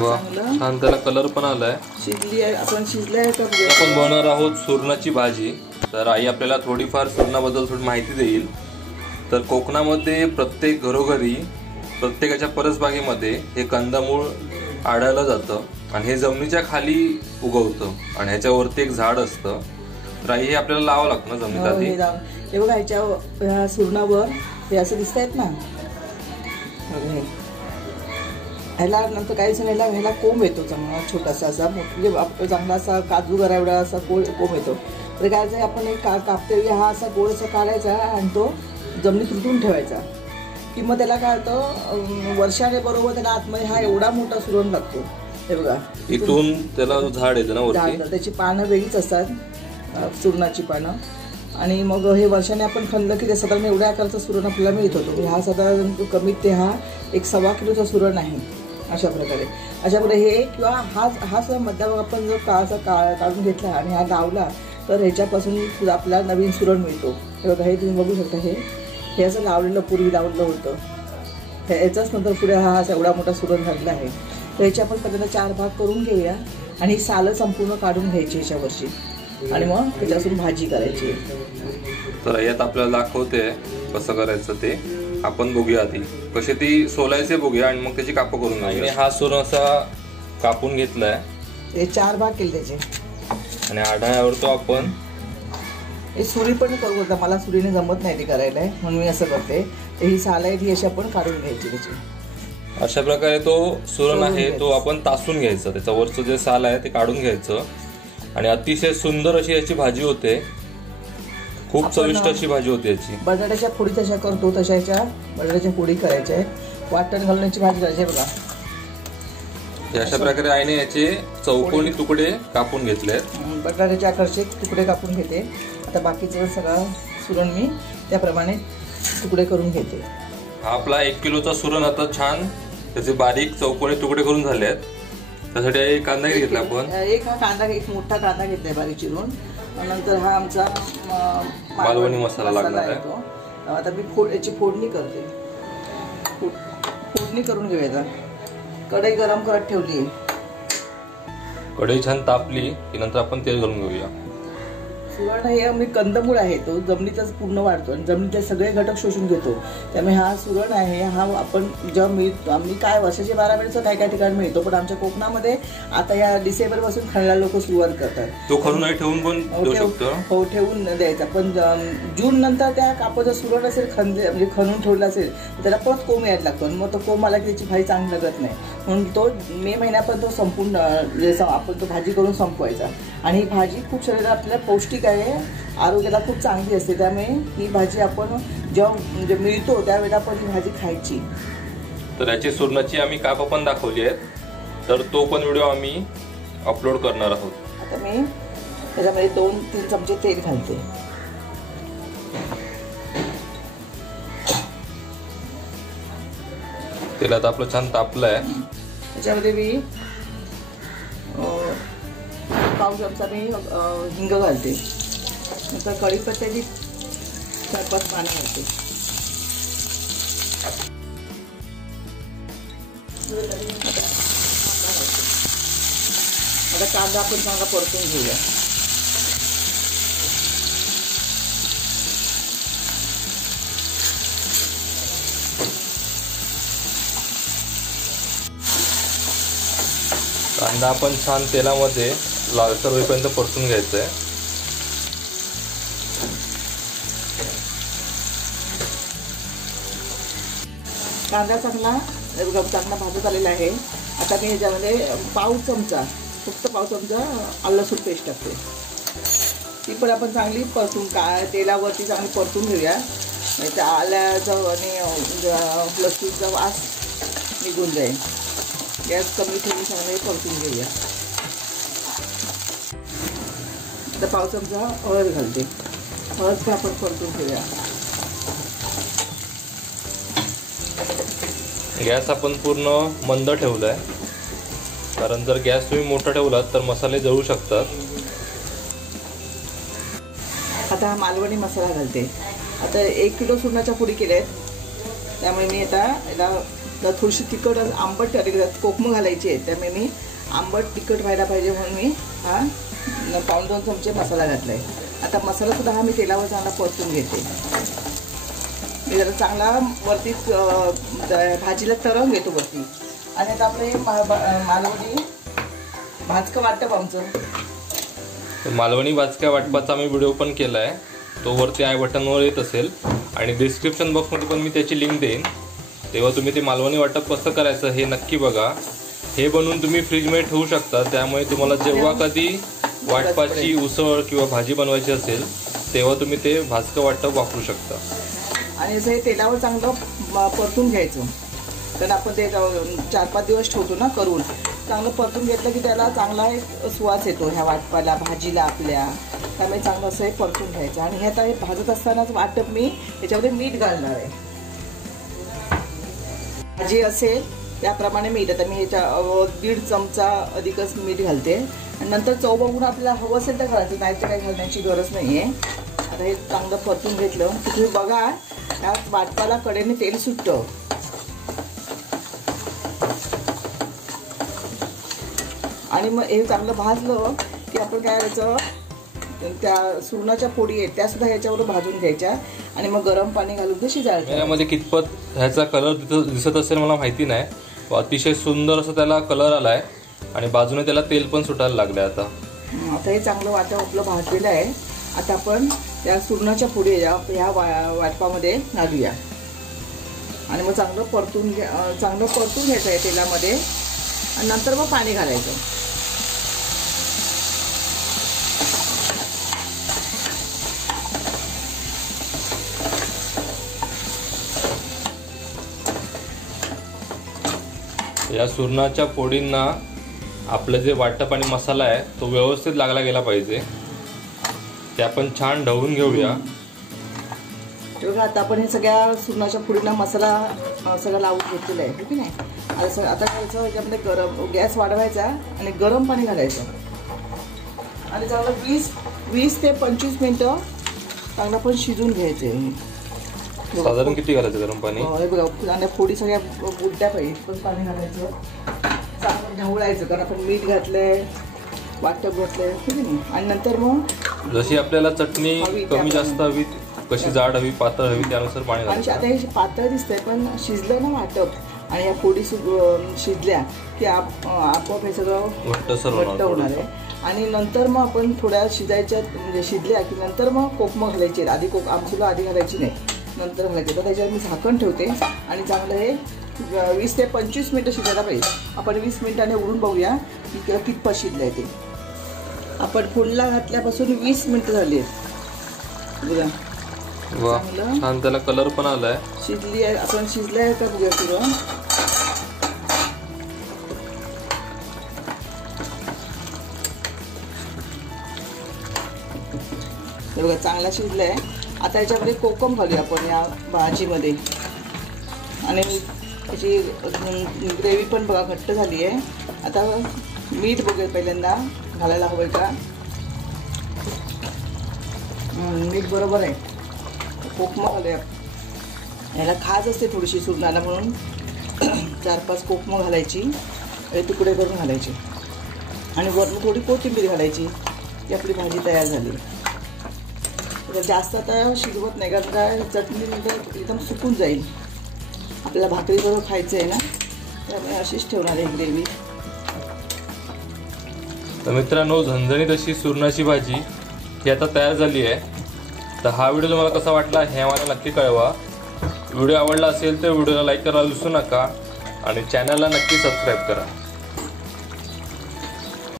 वा छान त्याला कलर पण आलाय. शिजली आहे. आपण शिजलाय का आपण बनवणार आहोत सुरणाची भाजी. तर आई आपल्याला थोडीफार सुरणाबद्दल थोडी माहिती देईल. तर कोकणामध्ये प्रत्येक घरोघरी प्रत्येकाच्या परसबागेमध्ये हे कंदमूळ आढळलं जातं आणि हे जमिनीच्या खाली उगवतं आणि ह्याच्यावरती एक झाड असतं. तर आई हे आपल्याला लावावं लागतं ना जमिनीत आधी. हे बघा ह्या सुरणावर हे असं दिसत आहेत ना, ह्याला नंतर काही जण ह्याला कोंब येतो चांगला छोटासा असा, म्हणजे चांगला असा काजू गरा एवढा असा कोंब येतो. तर काय आपण एक कापते हा असा गोळ असा काढायचा आणि तो जमिनीत रुतून ठेवायचा की मग त्याला काय होतं वर्षाने बरोबर त्याला आतमध्ये हा एवढा मोठा सुरण लागतो. हे बघा इथून त्याला झाड येतं ना वरती, त्याची पानं वेगळीच असतात सुरणाची पानं. आणि मग हे वर्षाने आपण खाल्लं की ते साधारण एवढ्या आकाराचा सुरण आपल्याला मिळत होतो. हा साधारण कमीत ते हा 1.25 किलोचा सुरण आहे. अशा प्रकारे हे किंवा हा सुद्धा मध्याभाग आपण जर काढून घेतला आणि हा लावला तर ह्याच्यापासून सुद्धा आपल्याला नवीन सुरण मिळतो. हे बघा हे तुम्ही बघू शकता. हे असं लावलेलं पूर्वी लावलेलं होतं. ह्याचाच नंतर पुढे हा असा एवढा मोठा सुरण झालेला आहे. तर ह्याचे आपण पहिल्यांदा 4 भाग करून घेऊया आणि ही सालं संपूर्ण काढून घ्यायची ह्याच्यावरची आणि मग त्याच्यापासून भाजी करायची. तर यात आपल्याला दाखवते कसं करायचं ते आपण बघूया. आधी कसे ती सोलायचे बघूया आणि मग त्याची कापं करून घ्यायची. आणि हा सुरण असा कापून घेतलाय. हे 4 भाग केले त्याचे आणि आढळ्यावर तो आपण हे सुरी पण करू शकता. मला सुरीने जमत नाही ते करायला म्हणून मी असं करते. तर ही साल आहे ती अशी आपण काढून घ्यायची त्याची. अशा प्रकारे तो सुरण आहे तो आपण तासून घ्यायचा. त्याच्या वरचं जे साल आहे ते काढून घ्यायचं आणि अतिशय सुंदर अशी याची भाजी होते. खूप चविष्ट अशी भाजी होते याची. बटाट्याच्या फोडी तशा करतो तशा याच्या बटाट्याच्या फोडी करायच्या आहेत. वाटण घालण्याची भाजी करायची. बघा अशा प्रकारे आईने याचे चौकोनी तुकडे कापून घेतले. बटाट्याच्या आकारचे तुकडे कापून घेते. आता बाकीचं सगळं सुरण मी त्याप्रमाणे तुकडे करून घेते. हा आपला 1 किलोचा सुरण आता छान त्याचे बारीक चौकोनी तुकडे करून झाले आहेत. त्यासाठी कांदा घेतला आपण. एक मोठा कांदा घेतलाय बारीक चिरून. नंतर हा आमचा मालवणी मसाला लागणार आहे. आता मी याची फोडणी करते. फोडणी करून घेऊया. कढई गरम करत ठेवली. कढई छान तापली की नंतर आपण तेल घालून घेऊया. सुरण हे मी कंदमूळ आहे तो जमिनीतच पूर्ण वाढतो आणि जमिनीतले सगळे घटक शोषून घेतो. त्यामुळे हा सुरण आहे हा आपण जेव्हा मिळतो आम्ही काय वर्षाचे 12 महिन्याचं काय ठिकाणी मिळतो. पण आमच्या कोकणामध्ये आता या डिसेंबर पासून खायला लोक सुरुवात करतात. तो खरून ठेवून पण देऊ शकतो. हो ठेवून द्यायचा. पण जून नंतर त्या कापडाचं सुरण असेल म्हणजे खणून ठेवलं असेल त्याला परत कोंब यायला लागतो आणि मग तो कोंब आला की त्याची भाजी चांगली लागत नाही. म्हणून तो मे महिन्यापर्यंत तो संपून आपण तो भाजी करून संपवायचा. आणि ही भाजी खूप शरीराला आपल्याला पौष्टिक आहे, आरोग्याला खूप चांगली असते. त्यामुळे ही भाजी आपण जेव्हा म्हणजे मिळतो त्यावेळेला आपण ही भाजी खायची. तर याची सुरणाची आम्ही काप पण दाखवली आहेत. तर तो पण व्हिडिओ आम्ही अपलोड करणार आहोत. आता मी त्याच्यामध्ये 2-3 चमचे तेल घालते. तेल आता आपलं छान तापलं आहे. त्याच्यामध्ये मी 1 चमचा मी हिंग घालते. नंतर कढीपत्त्याची 4-5 पानं घालते. आता कांदा आपण चांगला परतून घेऊया. कांदा आपण छान तेलामध्ये लालसर होईपर्यंत परतून घ्यायचा आहे. कांदा चांगला भाजत आलेला आहे. आता मी ह्याच्यामध्ये फक्त पाव चमचा आलं लसूण पेस्ट टाकते. ती पण आपण चांगली परतून तेलावरती चांगली परतून घेऊया. म्हणजे त्या आल्याचं आणि लसूणचा वास निघून जाईल. गॅस कमी ठेवून चांगले परतून घेऊया. आता पाव चमचा हळद घालते. हळद का आपण परतून घेऊया. गॅस आपण पूर्ण मंद ठेवलाय कारण जर गॅस तुम्ही मोठा ठेवलात तर मसाले जळू शकतात. आता हा मालवणी मसाला घालते. आता 1 किलो सुरणाच्या पुडी केल्या आहेत त्यामुळे मी आता याला तर थोडीशी तिखट आंबट कोकम घालायची आहे, त्यामुळे मी आंबट तिखट व्हायला पाहिजे म्हणून मी हा 1.5-2 चमचे मसाला घातला आहे. आता मसालासुद्धा हा मी तेलावर चांगला परतून घेते. मी जरा चांगला वरती भाजीला तळून घेतो वरती. आणि आता आपले मालवणी भाजकं वाटप आमचं मालवणी भाजक्या वाटपाचा मी व्हिडिओ पण केला आहे, तो वरती आय बटनवर येत असेल आणि डिस्क्रिप्शन बॉक्समध्ये पण मी त्याची लिंक देईन. तेव्हा तुम्ही ते मालवणी वाटप कसं करायचं हे नक्की बघा. हे बनवून तुम्ही फ्रीजमध्ये ठेवू शकता, त्यामुळे तुम्हाला जेव्हा कधी वाटपाची उसळ किंवा भाजी बनवायची असेल तेव्हा तुम्ही ते भाजकं वाटप वापरू शकता. आणि असं हे तेलावर चांगलं परतून घ्यायचं, कारण आपण ते 4-5 दिवस ठेवतो ना करून. चांगलं परतून घेतलं की त्याला चांगला एक सुवास येतो ह्या वाटपाला, भाजीला आपल्या. त्यामुळे चांगलं असं हे परतून घ्यायचं. आणि हे आता हे भाजत असतानाच वाटप मी याच्यामध्ये मीठ घालणार आहे. भाजी असेल त्याप्रमाणे मीठ, आता मी ह्याच्या 1.5 चमचा अधिकच मीठ घालते. आणि नंतर चव बघून आपल्याला हवं असेल तर घालायचं, नाही तर काही घालण्याची गरज नाही आहे. आता हे चांगलं परतून घेतलं की तुम्ही बघा त्या वाटपाला कडेने तेल सुटतं. आणि मग हे चांगलं भाजलं की आपण काय करायचं, त्या सुरणाच्या फोडी आहेत त्या सुद्धा ह्याच्यावर भाजून घ्यायच्या आणि मग गरम पाणी घालून ते शिजायचं. यामध्ये कितपत ह्याचा कलर दिसत असेल मला माहिती नाही, अतिशय सुंदर असं त्याला कलर आलाय आणि बाजूने त्याला तेल पण सुटायला लागलंय. आता हे चांगलं वाटप आपलं भाजलेलं आहे. आता आपण त्या सुरणाच्या फोडी ह्या वाटपामध्ये घालूया आणि मग चांगलं परतून घ्यायचं आहे तेलामध्ये. आणि नंतर मग पाणी घालायचं. या सुरणाच्या फोडींना आपलं जे वाटप आणि मसाला आहे तो व्यवस्थित लागला गेला पाहिजे. ते आपण छान ढवळून घेऊया. आता आपण हे सगळ्या सुरणाच्या फोडींना मसाला सगळा लावून घेतलेला आहे, ठीक नाही. आता करायचं याच्यामध्ये गॅस वाढवायचा आणि गरम पाणी घालायचं आणि चांगलं 20 ते 25 मिनिटं चांगलं पण शिजून घ्यायचे. साधारण किती घालायचं गरम पाणी? हे बघा आणि फोडी सगळ्या बुडल्या पाहिजे पण पाणी घालायचं, चांगलं ढवळायचं, कारण आपण मीठ घातलंय, वाटप घातलंय, ठीक आहे. आणि नंतर मग जशी आपल्याला चटणी कमी जास्त हवी, कशी जाड हवी, पातळ हवी, त्यानुसार पाणी घालायचं. आता हे पातळ दिसतंय पण शिजलं ना वाटप आणि या फोडी शिजल्या की आपोआप हे सगळं घट्ट होणार आहे. आणि नंतर मग आपण थोड्या शिजायच्या म्हणजे शिजल्या की नंतर मग कोकम घालायचे. आधी आमचीला आधी घालायची नाही, नंतर घालायचे. तर त्याच्यावर मी झाकण ठेवते आणि चांगलं हे 20 ते 25 मिनिटं शिजायला पाहिजे. आपण 20 मिनिटांनी उघडून बघूया की कितपत शिजलं आहे ते. आपण फोडला घातल्यापासून 20 मिनिटं झाली आहेत बघा. छान त्याला कलर पण आलाय. शिजली आहे, आपण शिजलंय का बघूया पुरं. बघा चांगला शिजलाय. आता याच्यामध्ये कोकम घालूया आपण या भाजीमध्ये आणि त्याची ग्रेव्ही पण बघा घट्ट झाली आहे. आता मीठ बघूया पहिल्यांदा घालायला हवंय का. मीठ बरोबर आहे. कोकम घालूया, याला खाज असते थोडीशी सुरणाला म्हणून 4-5 कोकम घालायची, तुकडे करून घालायचे आणि वरून थोडी कोथिंबीर घालायची की आपली भाजी तयार झाली. जास्त आता शिजवत नाही कारण काय चटणी नंतर एकदम सुकून जाईल. आपल्याला भाकरीबरोबर खायचं आहे ना, त्यामुळे अशीच ठेवणार आहे ग्रेव्ही. तर मित्रांनो, झणझणीत अशी सुरणाची भाजी ही आता तयार झाली आहे. तर हा व्हिडिओ तुम्हाला कसा वाटला हे आम्हाला नक्की कळवा. व्हिडिओ आवडला असेल तर व्हिडिओला लाईक करायला विसरू नका आणि चॅनलला नक्की सबस्क्राईब करा.